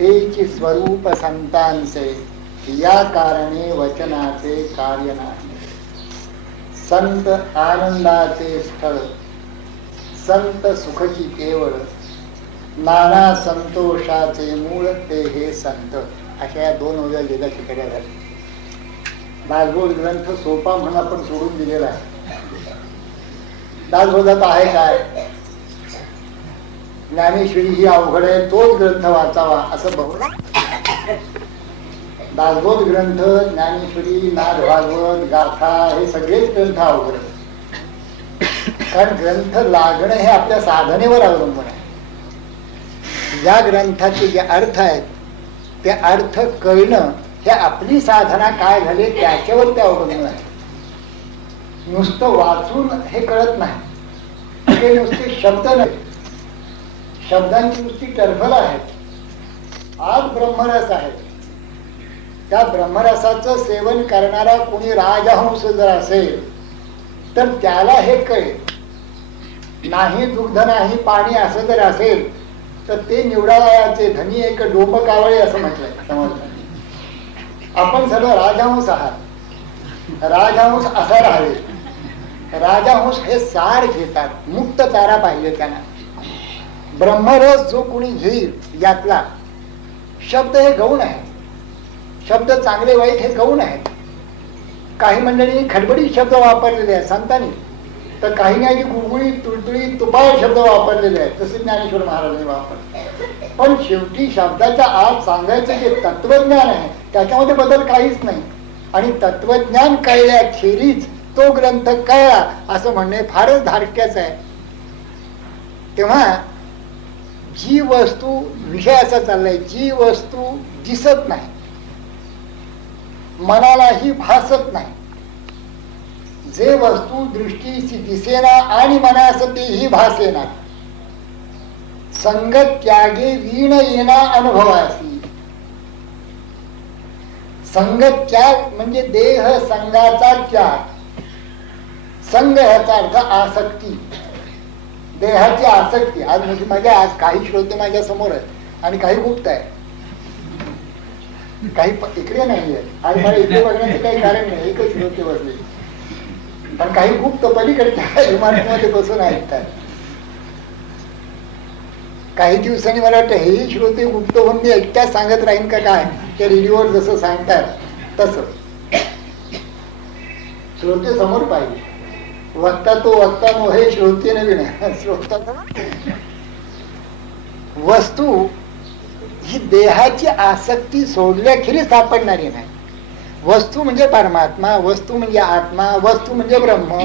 तेची स्वरूप संतांचे, या कारणे वचनाचे कार्य नाही. संत आनंदाचे स्थळ, संत सुखची केवळ, नाना संतोषाचे मूळ ते हे संत. अशा या 2 ओव्या लिहिल्या शिकायला झाल्या. दासबोध ग्रंथ सोपा म्हणून आपण सोडून दिलेला आहे. दासबोधात आहे काय, ज्ञानेश्वरी ही अवघड आहे, तोच ग्रंथ वाचावा असं बहु. दासबोध ग्रंथ, ज्ञानेश्वरी, नाथ भागवत, गाथा हे सगळेच ग्रंथ अवघड आहेत. कारण ग्रंथ लागणं हे आपल्या साधनेवर अवलंबून आहे. या ग्रंथाचे जे अर्थ आहेत ते अर्थ कळणं हे आपली साधना काय झाली त्याच्यावर ते अवलंबून आहे. नुसतं वाचून हे कळत नाही. हे नुसते शब्द नाही, शब्दांची नुसती टरफल आहेत. आज ब्रह्मरस आहे, त्या ब्रह्मरसाचं सेवन करणारा कोणी राजहंस जर असेल तर त्याला हे कळेल. नाही दुग्ध नाही पाणी असं जर असेल तर ते निवडावयाचे धनी एक डोंब कावळे असं म्हटलंय समजलं. आपण सर्व राजहंस आहात. राजहंस असा राहावे. राजहंस हे सार घेतात, मुक्त चारा पाहिजे त्यांना. ब्रह्मरस जो कोणी घेईल यातला, शब्द हे गौण आहे. शब्द चांगले वाईट हे गौण आहेत. काही मंडळींनी खडबडीत शब्द वापरलेले आहेत संतांनी, तर काही गुळगुळीत तुळतुळीत तुपाळ शब्द वापरलेले आहेत, तसे ज्ञानेश्वर महाराजांनी वापरले. पण शेवटी शब्दाच्या आत सांगायचं जे तत्वज्ञान आहे त्याच्यामध्ये बदल काहीच नाही. आणि तत्वज्ञान कळल्याखेरीज तो ग्रंथ कळला असं म्हणणे फारच धाडक्याच आहे. तेव्हा जी वस्तू, विषय असा चाललाय, जी वस्तू दिसत नाही, मनालाही भासत नाही, जे वस्तू दृष्टीसी दिसेना आणि मनास तेही भासेना, संग त्यागे वीण येणा अनुभवासी. संग त्याग म्हणजे देह संगाचा त्याग. संग ह्याचा अर्थ आसक्ती, देहाची आसक्ती. आज म्हणजे माझ्या आज काही श्रोते माझ्या समोर आहेत आणि काही गुप्त आहे, काही इकडे नाही आहे. आज मला इकडे बघण्याचं काही कारण नाही, एकच श्रोते बसले. पण काही गुप्त पलीकडच्या इमारतीमध्ये बसून ऐकतात. काही दिवसांनी मला वाटतं हे श्रोते गुप्त होऊन मी एकट्याच सांगत राहीन का काय, त्या रेडिओवर जसं सांगतात तसं. श्रोते समोर पाहिजे. वक्ता तो वक्ता नो हे श्रोते नवीन श्रोता. वस्तू ही देहाची आसक्ती सोडल्याखेरीज सापडणारी नाही. वस्तू म्हणजे परमात्मा, वस्तू म्हणजे आत्मा, वस्तू म्हणजे ब्रह्म,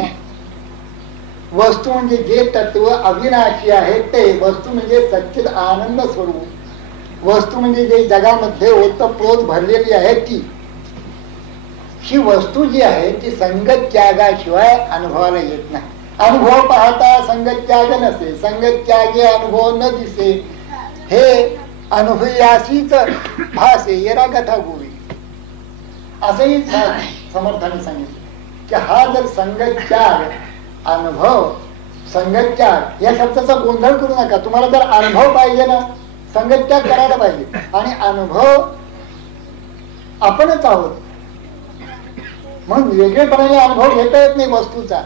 वस्तू म्हणजे जे तत्व अविनाशी आहे ते, वस्तू म्हणजे सच्चिद आनंद स्वरूप, वस्तू म्हणजे जे जगामध्ये ओतप्रोत भरलेली आहे ती. ही वस्तू जी आहे ती संगत त्यागाशिवाय अनुभवाला येत नाही. अनुभव पाहता संगत त्याग नसे, संगत त्यागे अनुभव न दिसे, हे अनुभयासीच भासे येरा कथा गोवी असंही समर्थाने सांगितलं की हा जर संगत त्याग, अनुभव, संगत त्याग या शब्दाचा गोंधळ करू नका. तुम्हाला जर अनुभव पाहिजे ना, संगत त्याग करायला पाहिजे. आणि अनुभव आपणच आहोत म्हणून वेगळेपणाने अनुभव घेता येत नाही वस्तूचा.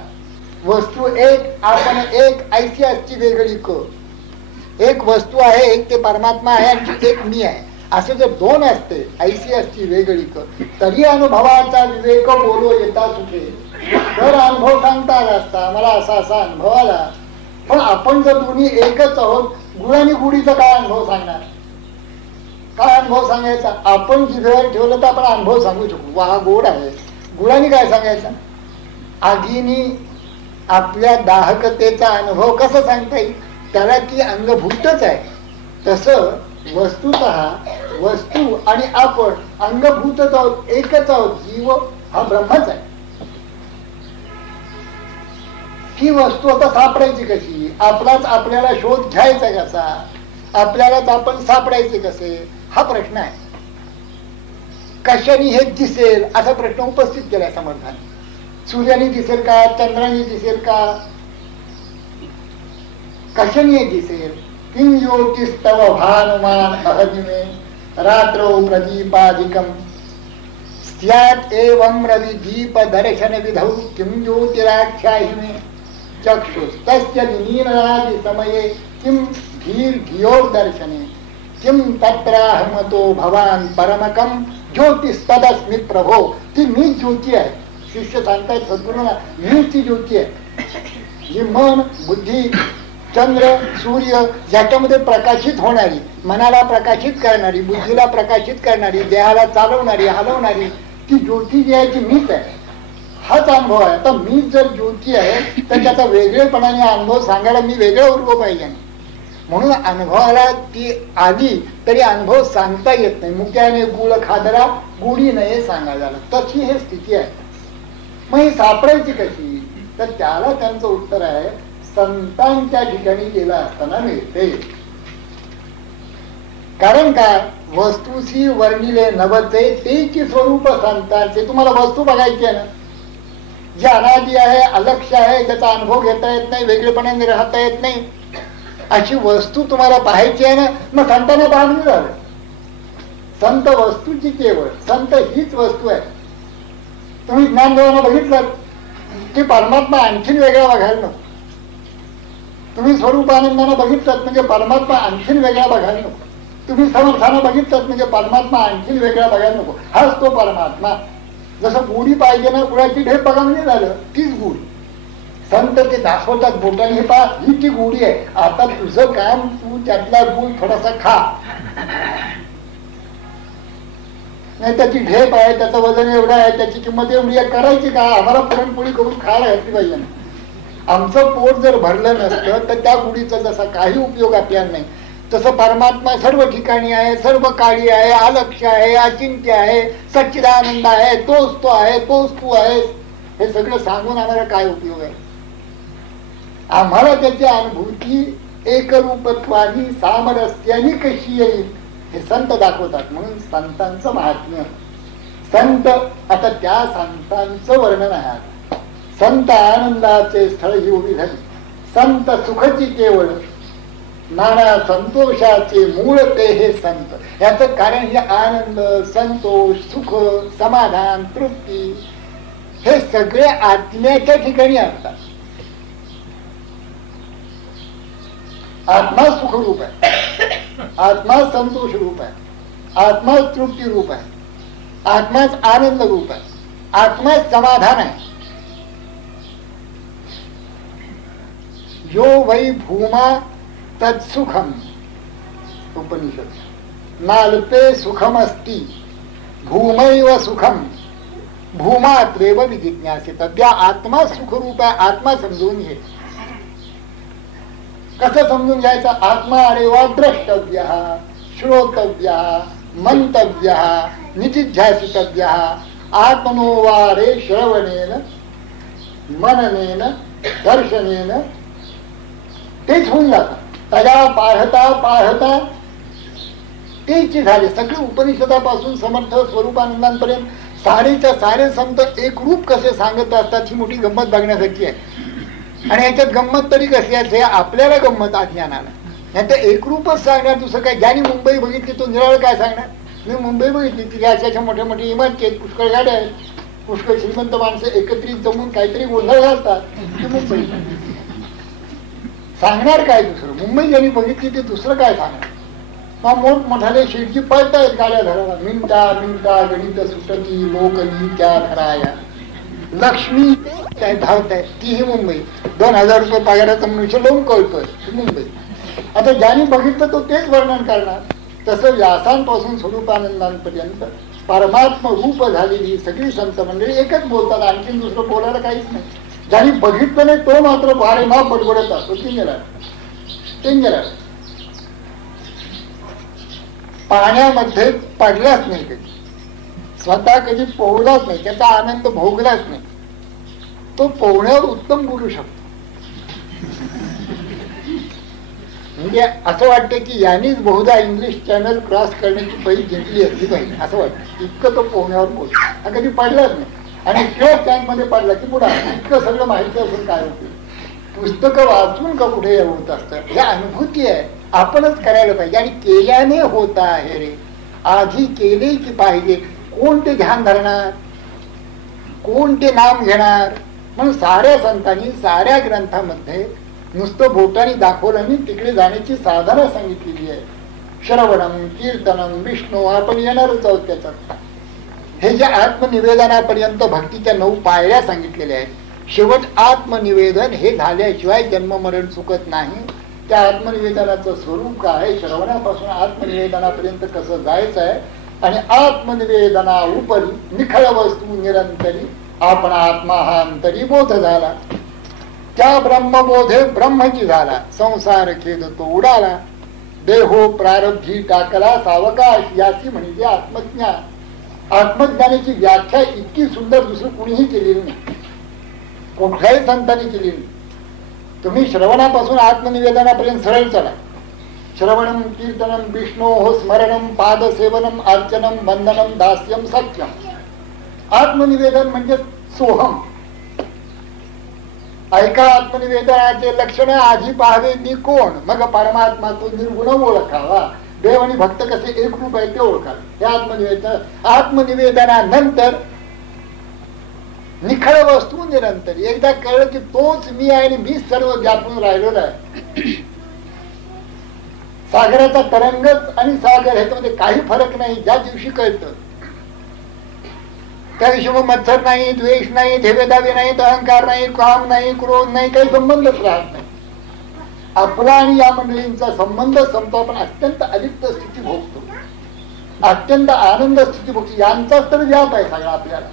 वस्तू एक, आपण एक, ऐशी असती वेगळी क. एक वस्तू आहे, एक ते परमात्मा आहे आणि एक मी आहे, असं जर दोन असते, ऐशी असती वेगळी क, तरी अनुभवाचा विवेक बोलो येता सुखे. तर अनुभव सांगता आला असता, मला असा असा अनुभव आला. पण आपण जर दोन्ही एकच आहोत, गुळाने गुढीचा काय अनुभव सांगणार? काय अनुभव सांगायचा? आपण जिभेवर ठेवलं तर आपण अनुभव सांगू शकू, वा गोड आहे. गुळाने काय सांगायचं? आगीने आपल्या दाहकतेचा अनुभव कसा सांगता येईल? त्याला ती अंगभूतच आहे. तसं वस्तुतः वस्तू आणि आपण अंगभूतच आहोत, एकच आहोत. जीव हा ब्रह्मच आहे. ही वस्तू आता सापडायची कशी? आपलाच आपल्याला शोध घ्यायचा कसा? आपल्यालाच आपण सापडायचे कसे? हा प्रश्न आहे. कशाने हे दिसेल असा प्रश्न उपस्थित केला समर्थाने. सूर्याने दिसेल का? चंद्राने दिसेल का? कशाने दिसेल? किं ज्योतिस्तव भानुमान अहदिमे रात्रौ प्रदीपादिकं स्यात् एवं रविदीप दर्शन विधौ किं ज्योतिराख्याहि मे चक्षुस्तस्य विनीनादि समये किं धीर्घ्योर्दर्शने किं तत्राहमतो भवान परमकं ज्योतिस्तदस्मि प्रभो. ती मीच ज्योती आहे. शिष्य सांगतायत सद्गुरूंना, मीच ती ज्योती आहे जी मन, बुद्धी, चंद्र, सूर्य याच्यामध्ये प्रकाशित होणारी, मनाला प्रकाशित करणारी, बुद्धीला प्रकाशित करणारी, देहाला चालवणारी, हलवणारी ती ज्योती जी आहे ती मीच आहे. हाच अनुभव आहे. आता मीच जर ज्योती आहे तर त्याचा वेगळेपणाने अनुभव सांगायला मी वेगळा उरलो पाहिजे. म्हणून अनुभवाला ती आली तरी अनुभव सांगता येत नाही. मुक्याने गुळ खादरा गुढी नये सांगायला, तशी हे स्थिती आहे. मग ही सापडायची कशी? तर त्याला त्यांचं उत्तर आहे, संतांच्या ठिकाणी गेला असताना मिळते. कारण काय? वस्तूशी वर्णिले नवते तेची स्वरूप संतांचे. तुम्हाला वस्तू बघायची आहे ना, जी अनादी आहे, अलक्ष्य आहे, ज्याचा अनुभव घेता येत नाही, वेगळेपणाने राहता येत नाही, अशी वस्तू तुम्हाला पाहायची आहे ना, मग संतांना पाहणं झालं. संत वस्तूची केवळ, संत हीच वस्तू आहे. तुम्ही ज्ञानदेवांना बघितलं की परमात्मा आणखीन वेगळा बघायला नको. तुम्ही स्वरूपानंदानं बघितलं म्हणजे परमात्मा आणखीन वेगळा बघायला नको. तुम्ही समर्थानं बघितलं म्हणजे परमात्मा आणखीन वेगळा बघायला नको. हाच तो परमात्मा. जसं गुढी पाहिजे ना, गुळाची ढेप बघा म्हणजे झालं, तीच गुढी. संत ते दाखवतात बोटाने, हे पहा ही ती गुढी आहे. आता तुझं काम, तू त्यातला गुळ थोडासा खा. नाही त्याची ढेप आहे, त्याचं वजन एवढं आहे, त्याची किंमत एवढी आहे, करायची का? आम्हाला पुरणपोळी करून खायला घातली पाहिजे. आमचं पोट जर भरलं नसतं तर त्या गुढीचा जसा काही उपयोग आपल्याला नाही, तसं परमात्मा सर्व ठिकाणी आहे, सर्व काळी आहे, अलक्ष्य आहे, अचिंत्य आहे, सच्चिदानंद आहे, तोच तो आहे, तोच तू आहेस. हे सगळं सांगून आम्हाला काय उपयोग आहे? आम्हाला त्याची अनुभूती एकरूपत्वानी सामरस्यानी कशी येईल हे संत दाखवतात. म्हणून संतांचं महात्म्य. संत, आता त्या संतांचं वर्णन आहे. संत आनंदाचे स्थळ ही उभी झाली. संत सुखची केवळ, नाना संतोषाचे मूळ ते हे संत. याचं कारण हे आनंद, संतोष, सुख, समाधान, तृप्ती हे सगळे आत्म्याच्या ठिकाणी असतात. आत्मा सुखरूप आहे, आत्मा संतोष रूप आहे, आत्मा तृप्ती रूप आहे, आत्माच आनंद रूप आहे, आत्माच समाधान आहे. यो वै भूमा तत्सुखम, उपनिषद. नाल्पे सुखम अस्ति भूमैव सुखम भूमात्वेव विजिज्ञासेत. त्या आत्मा सुखरूप आहे. आत्मा समजून घे. कसं समजून घ्यायचं? आत्मा अरे वा द्रष्टव्य, श्रोतव्य, मंतव्य, निजिध्यासितव्य. आत्मनो वा रे श्रवणेन मननेन दर्शनेन तेच होऊन जातं. त्याला पाहता पाहता तेच झाले. सगळे उपनिषदापासून समर्थ स्वरूपानंदांपर्यंत सारेच्या सारे संत एक रूप कसे सांगत असतात ही मोठी गंमत बघण्यासारखी आहे. आणि याच्यात गंमत तरी कशी आहे? आपल्याला गंमत अज्ञानाला. नाही तर एकरूपच सांगणार, दुसरं काय. ज्याने मुंबई बघितली तो निराळ काय सांगणार? मी मुंबई बघितली, तिथे अशा मोठ्या मोठ्या इमारती आहेत, पुष्कळ गाड्या आहेत, पुष्कळ श्रीमंत माणसं एकत्रित जमून काहीतरी गोंधळ घालतात, ती मुंबई सांगणार काय दुसरं? मुंबई ज्यांनी बघितली ते दुसरं काय सांगणार? मग मोठमोठाले शेटजी पळतायत गाड्या धरायला. मिनटा मिनटा गणित सुटती लोकली त्या धराया. लक्ष्मी काय धावत आहे, तीही मुंबई. 2000 रुपये पगाराचा मनुष्य लावून कळतोय, मुंबई. आता ज्यांनी बघितलं तो तेच वर्णन करणार. तसं व्यासांपासून स्वरूपानंदांपर्यंत परमात्म रूप झालेली सगळी संत मंडळी एकच बोलतात. आणखीन दुसरं बोलायला काहीच नाही. ज्यांनी बघितलं नाही तो मात्र बारे मा बडबडत असतो. टिंगरा पाण्यामध्ये पडलाच नाही, कधी स्वतः कधी पोहलाच नाही, त्याचा आनंद भोगलाच नाही. तो पोहण्यावर उत्तम बोलू शकतो. म्हणजे असं वाटतं की यांनीच बहुधा इंग्लिश चॅनल क्रॉस करण्याची पहिली जिंकली असली पाहिजे असं वाटतं. इतकं तो पोहण्यावर बोलतो. हा कधी पडलाच नाही. आणि ट्रक टँक मध्ये पडला की पुढे इतकं सगळं माहिती असून काय होतं? पुस्तकं वाचून का पुढे होत असतं? ही अनुभूती आहे, आपणच करायला पाहिजे. आणि केल्याने होत आहे रे. आधी केले की पाहिजे. कोण ते ध्यान धरणार, कोण ते नाम घेणार. म्हणून साऱ्या संतांनी साऱ्या ग्रंथामध्ये नुसतं बोटाने दाखवलं आणि तिकडे जाण्याची साधना सांगितलेली आहे. श्रवणम कीर्तनम विष्णू, आपण येणारच आहोत त्याच्यात. हे जे आत्मनिवेदनापर्यंत भक्तीच्या 9 पायऱ्या सांगितलेल्या आहेत. शेवट आत्मनिवेदन हे झाल्याशिवाय जन्ममरण चुकत नाही. त्या आत्मनिवेदनाचं स्वरूप काय आहे, श्रवणापासून आत्मनिवेदनापर्यंत कसं जायचं आहे. आणि आत्मनिवेदना उपरी निखळ वस्तू निरंतरी आपण आत्मा हा अंतरी बोध झाला. त्या ब्रह्मबोधे ब्रह्मची झाला. संसार खेद तो उडाला. देहो प्रारब्धी टाकला सावकाश, याची म्हणजे आत्मज्ञान. आत्मज्ञानाची व्याख्या इतकी सुंदर दुसरं कुणीही केलेली नाही, कुठल्याही संतांनी केलेली नाही. तुम्ही श्रवणापासून आत्मनिवेदनापर्यंत सरळ चला. श्रवणम कीर्तनम विष्णो स्मरणम पादसेवनम अर्चनम वंदनम दास्यम सत्यम. आत्मनिवेदन म्हणजे सोहम. ऐका आत्मनिवेदनाचे लक्षण, आधी पाहावे मी कोण, मग परमात्मा तो निर्गुण ओळखावा. देव आणि भक्त कसे एक रूप आहे ते ओळखावे. हे आत्मनिवेदन. आत्मनिवेदनानंतर निखळ वस्तू निरंतर. एकदा कळलं की तोच मी आहे आणि मी सर्व व्यापून राहिलेला आहे. सागराचा तरंगच आणि सागर ह्याच्यामध्ये काही फरक नाही. ज्या दिवशी कळतं त्या दिवशी मग मत्सर नाही, द्वेष नाही, धेवेदावे नाही, अहंकार नाही, काम नाही, क्रोध नाही, काही संबंधच राहत नाही. आपला आणि या मंडळींचा संबंध संपतो. आपण अत्यंत अलिप्त स्थिती भोगतो, अत्यंत आनंद स्थिती भोगतो. यांचाच तर व्याप आहे सगळा आपल्याला.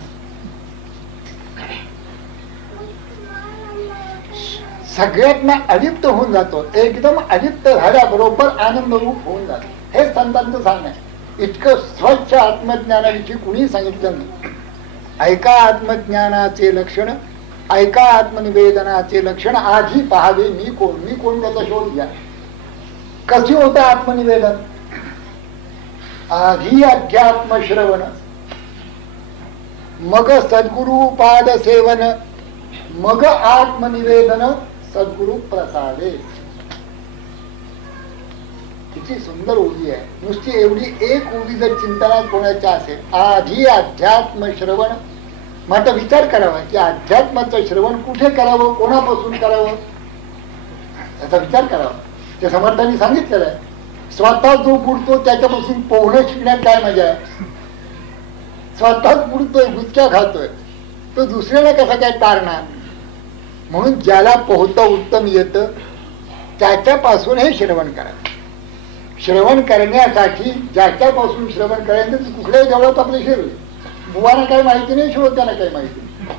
सगळ्यातना अलिप्त होऊन जातो. एकदम अलिप्त झाल्याबरोबर आनंद रूप होऊन जातो. हे संतांचं सांगणं आहे. इतकं स्वच्छ आत्मज्ञानाविषयी कुणी सांगितलं नाही. ऐका आत्मज्ञानाचे लक्षण, ऐका आत्मनिवेदनाचे लक्षण, आधी पाहावे मी कोण. मी कोण त्याचा शोध घ्या. कसे होतं आत्मनिवेदन, आधी अध्यात्म श्रवण, मग सद्गुरु पाद सेवन, मग आत्मनिवेदन सद्गुरु प्रसादे. किती सुंदर ओवी आहे. नुसती एवढी एक ओवी जर चिंतनात कोणाच्या असेल, आधी अध्यात्म श्रवण. मग आता विचार करावा की अध्यात्माचं श्रवण कुठे करावं, कोणापासून करावं, याचा विचार करावा. ते समर्थांनी सांगितलेलं आहे. स्वतः जो बुडतो त्याच्यापासून पोहणं शिकण्यात काय मजा आहे. स्वतःच बुडतोय, गुटख्या खातोय, तो दुसऱ्याला कसा काय तारणार. म्हणून ज्याला पोहता उत्तम येतं त्याच्यापासून हे श्रवण करा. श्रवण करण्यासाठी ज्याच्यापासून श्रवण करायचं कुठल्याही जवळात आपले शिरले. बुवाना काही माहिती नाही, श्रोत्याला काही माहिती नाही.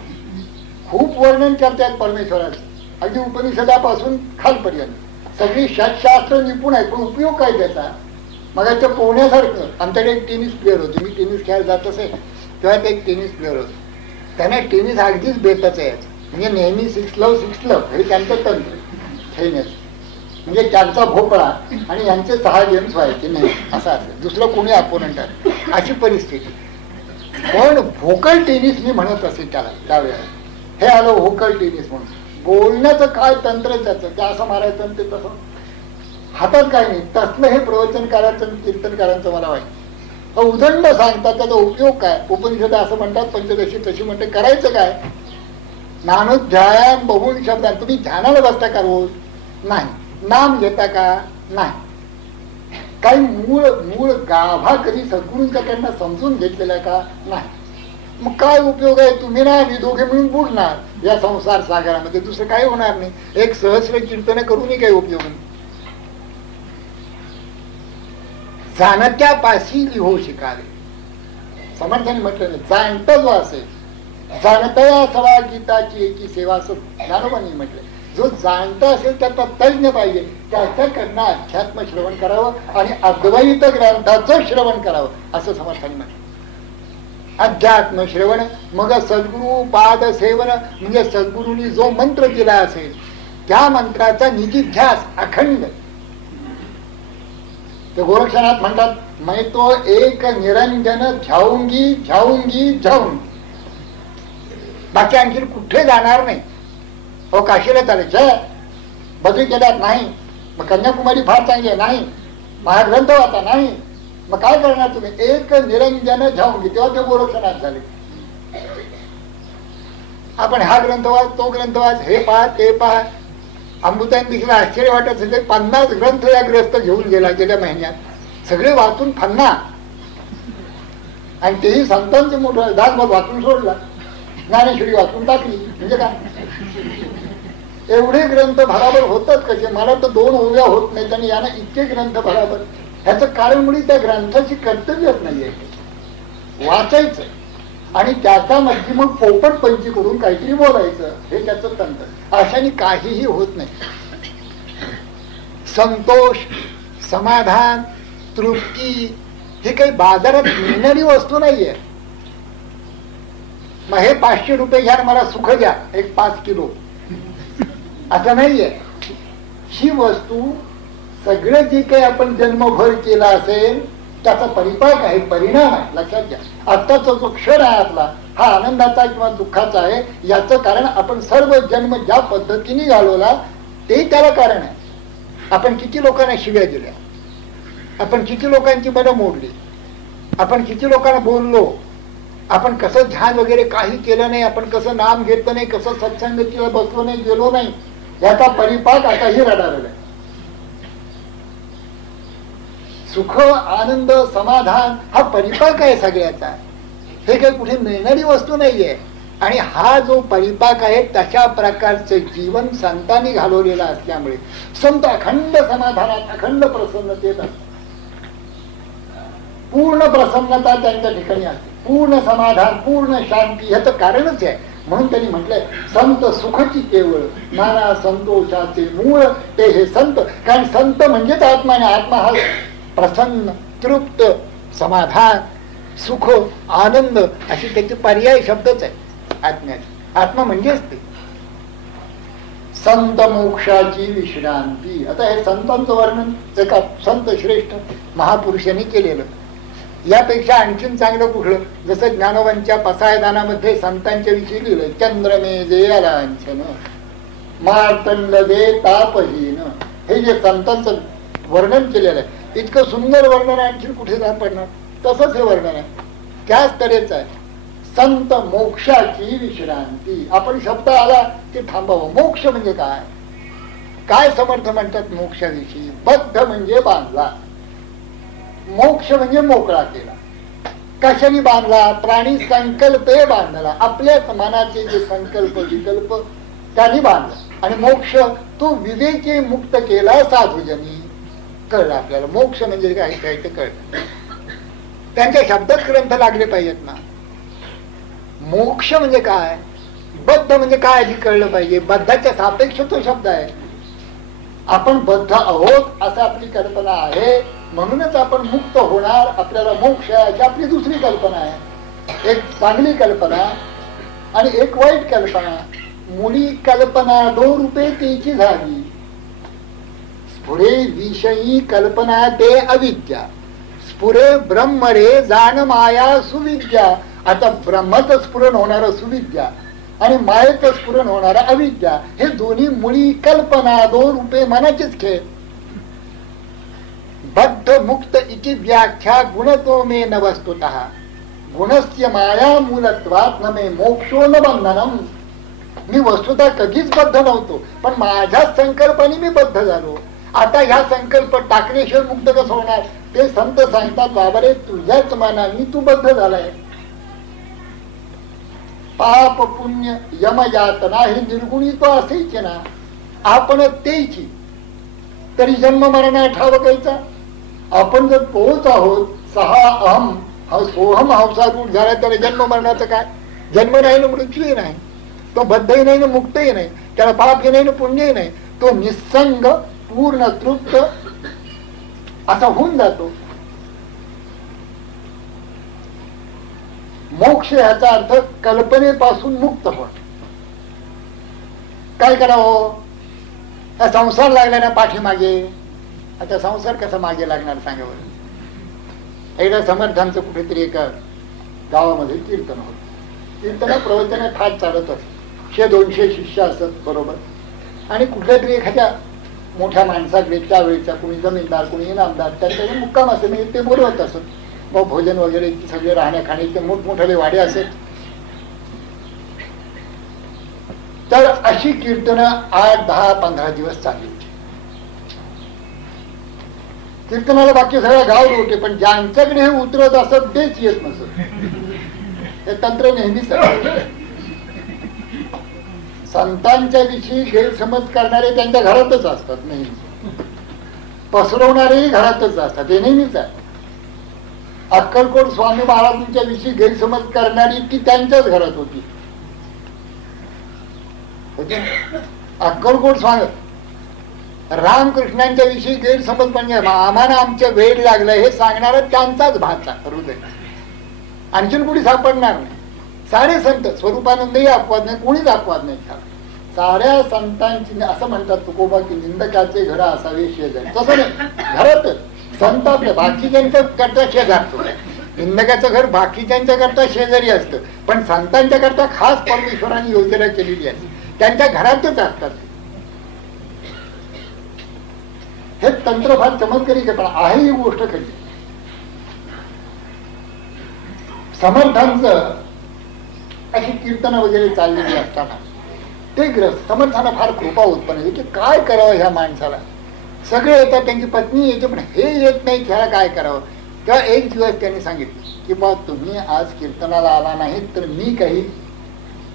खूप वर्णन करतात परमेश्वराचं, अगदी उपनिषदापासून खालपर्यंत सगळी शास्त्र निपुण आहे. पण उपयोग काय त्याचा. मग त्या पोहण्यासारखं. आमच्याकडे एक टेनिस प्लेअर होते, मी टेनिस खेळायला जात असे तेव्हा ते एक टेनिस प्लेअर होते. त्यांना टेनिस अगदीच बेताच आहे. म्हणजे नेहमी 6 लव हे त्यांचं तंत्र खेळण्याचं. म्हणजे त्यांचा भोपळा आणि यांचे 6 गेम्स व्हायचे नाही असं असेल. दुसरं कोणी अपोनंट आहे अशी परिस्थिती. पण व्होकल टेनिस मी म्हणत असेल त्याला त्यावेळेला. हे आलं व्होकल टेनिस म्हणून. बोलण्याचं काय तंत्र त्याचं, ते असं मारायचं ते तसं, हातात काय नाही. तसलं हे प्रवचनकारांचं कीर्तनकारांचं मला वाटतं. उदंड सांगतात, त्याचा उपयोग काय. उपनिषद असं म्हणतात, पंचदशी तशी म्हणते. करायचं काय. नामध्यान बहुन शब्दान. तुम्ही ध्यानाला बसता का रोज? नाही. नाम घेता का? नाही. काही मूळ गाभा कधी सद्गुरूंच्याकडनं समजून घेतलेला का? नाही. मग काय उपयोग आहे. तुम्ही ना आम्ही दोघे मिळून बुडणार या संसार सागरामध्ये. दुसरं काही होणार नाही. एक सहस्र कीर्तन करूनही काही उपयोग नाही. जाणत्या पाशी लिहो शिकावे. समर्थाने म्हटलं जाणता जो असेल, जाणता सवा गीताची एकी सेवा, असं ज्ञानोबांनी म्हटलं. जो जाणता असेल त्याचा तज्ञ पाहिजे, त्याच्याकडनं अध्यात्म श्रवण करावं आणि अद्वैत ग्रंथाचं श्रवण करावं असं समर्थांनी म्हटलं. अध्यात्म श्रवण, मग सद्गुरु पाद सेवन. म्हणजे सद्गुरूंनी जो मंत्र दिला असेल त्या मंत्राचा निधिध्यास अखंड. ते गोरक्षनाथ म्हणतात, मैं तो एक निरंजन ध्याऊंगी ध्याऊंगी ध्याऊंगी. बाकी आणखी कुठे जाणार नाही. हो काशीला चालायचं, बद्री केदार नाही, मग कन्याकुमारी फार चांगली आहे नाही, महाग्रंथ वाचा नाही, मग काय करणार तुम्ही? एक निरंजन झाऊन तेव्हा ते गोरक्षनाथ झाले. आपण हा ग्रंथ वाच, तो ग्रंथ वाच, हे पहा ते पहा. अमृताने देखील आश्चर्य वाटत असेल. 50 ग्रंथ या ग्रस्त घेऊन गेला गेल्या महिन्यात, सगळे वाचून 50, आणि तेही संतांचे मोठं. दासभाग वाचून सोडला, ज्ञानेश्वरी वाचून टाकली. म्हणजे काय? एवढे ग्रंथ बराबर होतात कसे? मला तर 2 ओव्या होत नाहीत आणि यांना इतके ग्रंथ बराबर. ह्याचं कारण म्हणजे त्या ग्रंथाची कर्तव्यच नाहीये, वाचायचं आणि त्याच्यामध्ये मग पोपट पंची करून काहीतरी बोलायचं, हे त्याचं तंत्र. अशाने काहीही होत नाही. संतोष, समाधान, तृप्ती ही काही बाजारात मिळणारी वस्तू नाहीये. मग हे 500 रुपये घ्या, मला सुख द्या एक 5 किलो, असं नाहीये. ही वस्तू सगळं जे काही आपण जन्मभर केला असेल त्याचा परिपाक आहे, परिणाम आहे. लक्षात घ्या. आत्ताचा जो क्षण आहे आपला, हा आनंदाचा किंवा दुःखाचा आहे. याचं कारण आपण सर्व जन्म ज्या पद्धतीने घालवला ते त्याला कारण आहे. आपण किती लोकांना शिव्या दिल्या, आपण किती लोकांची मनं मोडली, आपण किती लोकांना बोललो, आपण कसं ध्यान वगैरे काही केलं नाही, आपण कसं नाम घेतलं नाही, कसं सत्संगतीला बसलो नाही, गेलो नाही, याचा परिपाक आताही रडारड आहे. सुख, आनंद, समाधान हा परिपाक आहे सगळ्याचा. हे काही कुठे मिळणारी वस्तू नाहीये. आणि हा जो परिपाक आहे तशा प्रकारचं जीवन संतांनी घालवलेलं असल्यामुळे संत अखंड समाधानात, अखंड प्रसन्नतेत असतात. पूर्ण प्रसन्नता त्यांच्या ठिकाणी असते, पूर्ण समाधान, पूर्ण शांती. ह्याचं कारणच आहे. म्हणून त्यांनी म्हटलंय संत सुखची केवळ, नाना संतोषाचे मूळ ते हे संत. कारण संत म्हणजेच आत्मा, आणि आत्मा हा प्रसन्न, तृप्त, समाधान, सुख, आनंद अशी त्याची पर्याय शब्दच आहे आत्म्याची. आत्मा म्हणजेच ते संत मोक्षाची विश्रांती. आता हे संतांचं वर्णन एका संत श्रेष्ठ महापुरुषांनी केलेलं. यापेक्षा आणखीन चांगलं कुठलं? जसं ज्ञानोबांच्या पसायदानामध्ये संतांच्या विषयी लिहिलं, चंद्रमे जे अलांछन मार्तंड दे तापहीन. हे जे संतांचं वर्णन केलेलं आहे, इतकं सुंदर वर्णन आणखी कुठे सापडणार? तसंच हे वर्णन आहे, त्याच तऱ्हेच आहे. संत मोक्षाची विश्रांती. आपण शब्द आला की थांबावं. मोक्ष म्हणजे काय? काय समर्थ म्हणतात मोक्षाविषयी? बद्ध म्हणजे बांधला, मोक्ष म्हणजे मोकळा केला. कशाने बांधला? प्राणी संकल्पे बांधला. आपल्याच मनाचे जे संकल्प विकल्प त्यांनी बांधला. आणि मोक्ष तो विवेकी मुक्त केला साधूजनी. कळलं आपल्याला मोक्ष म्हणजे काय काय ते कळलं. त्यांच्या शब्दात ग्रंथ लागले पाहिजेत ना. मोक्ष म्हणजे काय, बद्ध म्हणजे काय आधी कळलं पाहिजे. बद्धाच्या सापेक्ष तो शब्द आहे. आपण बद्ध आहोत असं आपली कल्पना आहे, म्हणूनच आपण मुक्त होणार, आपल्याला मोक्ष आहे अशी आपली दुसरी कल्पना आहे. एक चांगली कल्पना आणि एक वाईट कल्पना. मुली कल्पना 2 रुपये त्याची झाली. स्फुरे विषयी कल्पना ते अविद्या, स्फुरे ब्रह्म रे जाण माया सुविद्या. आता ब्रह्माचं स्फुरण होणार सुविद्या आणि मायेचं स्फुरण होणार अविद्या. हे दोन्ही मुळी कल्पना, 2 रुपये मनाचेच खेळ. बद्ध मुक्त इति व्याख्या गुणतो मे न वस्तुतः गुणस्य माया मूलत्वात् न मे मोक्षो न बंधनम. मी वस्तुतः कधीच बद्ध नव्हतो, पण माझ्या संकल्पाने मी बद्ध झालो. आता ह्या संकल्प टाकल्याशिवाय मुक्त कसं होणार? ते संत सांगतात, बाबा रे तुझ्याच मनाने तू बद्ध झालाय. पाप पुण्य यम यातना हे निर्गुणी तो असायचे ना. आपण तेची तरी जन्म मरण ठावकायचा. आपण जर तोच आहोत, सहा अहम हा सोहम हंसारूढ झाला, त्याला जन्म मरणाचं काय? जन्म नाही ना, मृत्यूही नाही. तो बद्धही नाही ना, मुक्तही नाही. त्याला पापही नाही ना, पुण्यही नाही. तो निसंग पूर्ण तृप्त असा होऊन जातो. मोक्ष याचा अर्थ कल्पनेपासून मुक्त होण. काय करावं? संसार लागला ना पाठीमागे. आता संसार कसा मागे लागणार सांगा बरं. एकदा समर्थांचं कुठेतरी एका गावामध्ये कीर्तन होत. कीर्तन प्रवचन फार चालत असत. 100-200 शिष्य असत बरोबर. आणि कुठल्या तरी एखाद्या मोठ्या माणसाकडे त्यावेळेचा कुणी जमीनदार कुणी इनामदार त्यांच्याकडे मुक्काम असे म्हणजे ते बोलवत असत मग भोजन वगैरे सगळे राहण्या खाण्याचे मोठमोठाले वाडे असेल. तर अशी कीर्तनं 8, 10, 15 दिवस चालली होती. कीर्तनाला बाकी सगळं गाव होते पण ज्यांच्याकडे हे उतरत असत तेच येत नसत. हे तंत्र नेहमीच संतांच्या विषयी गैरसमज करणारे त्यांच्या घरातच असतात, नेहमी पसरवणारेही घरातच असतात, हे नेहमीच आहे. अक्कलकोट स्वामी महाराजांच्या विषयी गैरसमज करणारी ती त्यांच्याच घरात होती. अक्कलकोट स्वामी रामकृष्णांच्या विषयी गैरसमज म्हणजे आम्हाला आमच्या वेळ लागलं हे सांगणारा त्यांचाच भाचा हृदय, आणखीन कुणी सापडणार नाही. सारे संत स्वरूपानंदही अपवाद नाही, कोणीच अपवाद नाही. साऱ्या संतांची असं म्हणतात तुकोबा की निंदकाचे घर असावे शेजारी. तसं नाही, घरातच संत आपल्या बाकीच्यांच्या करता शेजारतो. निंदकाचं घर बाकीच्यांच्या करता शेजारी असतं पण संतांच्या करता खास परमेश्वराने योजना केलेली आहे, त्यांच्या घरातच असतात. हे तंत्र फार चमत्कारी पण आहे ही गोष्ट खरी. समर्थांचं अशी कीर्तन वगैरे चाललेली असताना ते ग्रस्त समर्थांना फार कृपा उत्पन्न होती की काय करावं ह्या माणसाला. सगळे येतात, त्यांची पत्नी येते पण हे येत नाही, ह्याला काय करावं. तेव्हा एक दिवस त्यांनी सांगितलं की बा तुम्ही आज कीर्तनाला आला नाहीत तर मी काही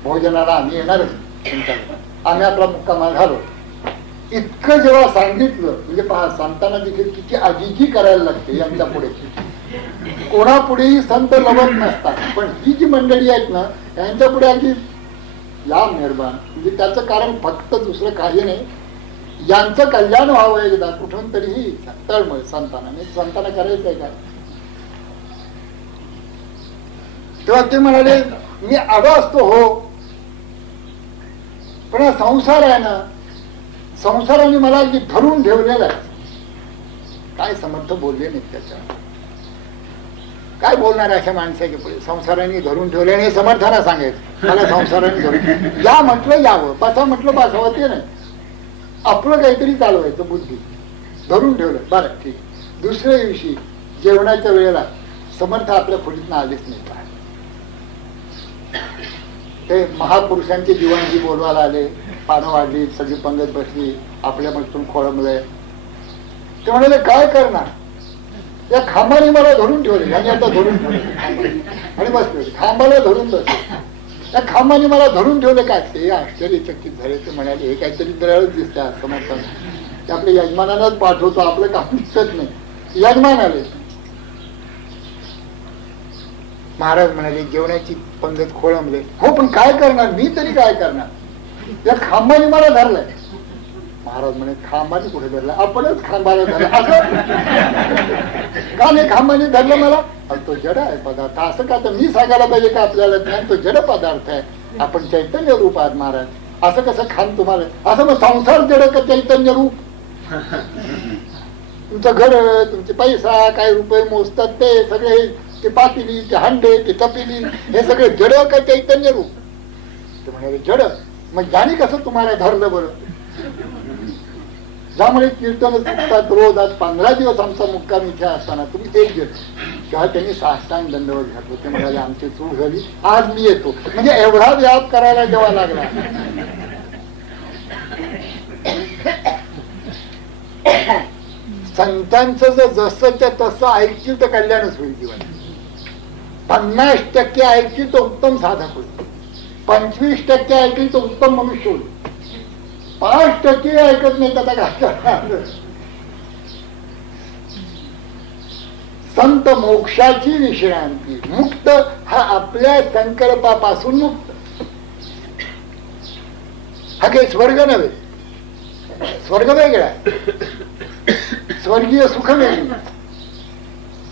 भोजनाला आम्ही येणारच तुमच्याकडे, आम्ही आपला मुक्कामा घालू. इतकं जेव्हा सांगितलं म्हणजे पहा संतांना देखील किती आजीजी करायला लागते यांच्या पुढे. कोणापुढेही संत लवत नसतात पण ही जी मंडळी आहेत ना यांच्या पुढे अगदी या मेहरबान. म्हणजे त्याचं कारण फक्त दुसरं काही नाही, यांचं कल्याण व्हावं एकदा कुठून तरीही तळमळ संतांना करायचंय का. तेव्हा ते म्हणाले मी आलो असतो हो पण हा संसार आहे ना, संसाराने मला अगदी धरून ठेवलेला आहे. काय समर्थ बोलले नाही त्याच्यावर. काय बोलणार अशा माणसाच्या पुढे. संसाराने धरून ठेवले आणि समर्थांना सांगायचं मला संसाराने धरून या म्हटलं यावं, बसा म्हटलं बसावं, ते नाही आपलं काहीतरी चालवायचं. बुद्धी धरून ठेवलं बरं ठीक. दुसऱ्या दिवशी जेवणाच्या वेळेला समर्थ आपल्या खोलीतनं आलेच नाही. ते महापुरुषांची दिवाणजी बोलवायला आले, पानं वाढली, सगळी पंगत बसली, आपल्या मधून खोळंबलंय. ते म्हणाले काय करणार, या खांबाने मला धरून ठेवले आणि आता धरून ठेवले आणि बसले खांबाला धरून बसले. त्या खांबाने मला धरून ठेवले काय. ते आश्चर्यचकित झाले. ते म्हणाले हे काहीतरी दयाळच दिसतात समर्थांना, ते आपल्या यजमानालाच पाठवतो, आपलं काम दिसत नाही. यजमान आले. महाराज म्हणाले जेवणाची पंगत खोळंबले. हो पण काय करणार, मी तरी काय करणार, त्या खांबाने मला धरलाय. महाराज म्हणे खांबाने कुठे धरला, आपणच खांबाला धरला. असं का नाही खांबाने धरलं मला, तो जड आहे पदार्थ. असं का तर मी सांगायला पाहिजे का आपल्याला ज्ञान, तो जड पदार्थ आहे, आपण चैतन्य रूप आहात महाराज. असं कसं खान तुम्हाला, असं मग संसार जड का चैतन्य रूप. तुमचं घर, तुमचे पैसा, काय रुपये मोजतात ते सगळे, ते पातेली, ते हांडे, ते तपेली, हे सगळे जड का चैतन्य रूप. ते म्हणाले जड. मग ज्याने कसं तुम्हाला धरलं बरं. ज्यामुळे कीर्तन चुकतात रोज. आज 15 दिवस आमचा मुक्काम इथे असताना तुम्ही एक दिवस तेव्हा त्यांनी साष्टांग दंडवत घातलं. ते म्हणाले आमची चूक झाली, आज मी येतो. म्हणजे एवढा व्याप करायला जेव्हा लागला. संतांचं जर जसंच्या तसं ऐकतील तर कल्याणच होईल जीवन. 50% ऐकतील तर उत्तम साधक होईल, 25% ऐकतील तर उत्तम मनुष्य होईल, 5% ऐकत नाही त्याचा काय करणार. संत मोक्षाची विश्रांती, मुक्त हा आपल्या संकल्पापासून मुक्त. हा काही स्वर्ग नव्हे, स्वर्ग वेगळा, स्वर्गीय सुख वेगळी.